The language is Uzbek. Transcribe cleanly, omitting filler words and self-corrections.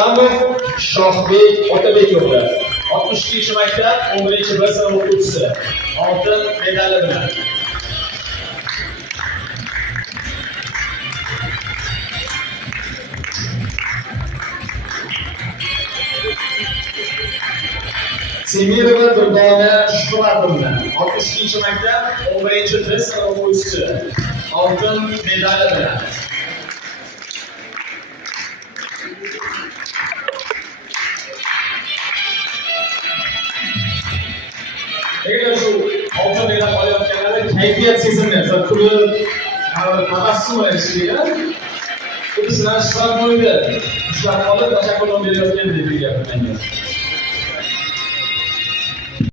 Asamov Shohbek Otabek o'g'li 62-maktab 11-B sinf o'quvchisi oltin medali bilan. Semirova Durdona Shuhratova 62-maktab 11-B sinf o'quvchisi oltin medali bilan. Agar shu oltin medal olayotganlarda kayfiyat sezilmaydi. Kulib, tabassum qilishadi. Bu sizlar ishtirok bo'ldi. Ishlab qolib, tashakkurlar berayotgan deb gapirganman.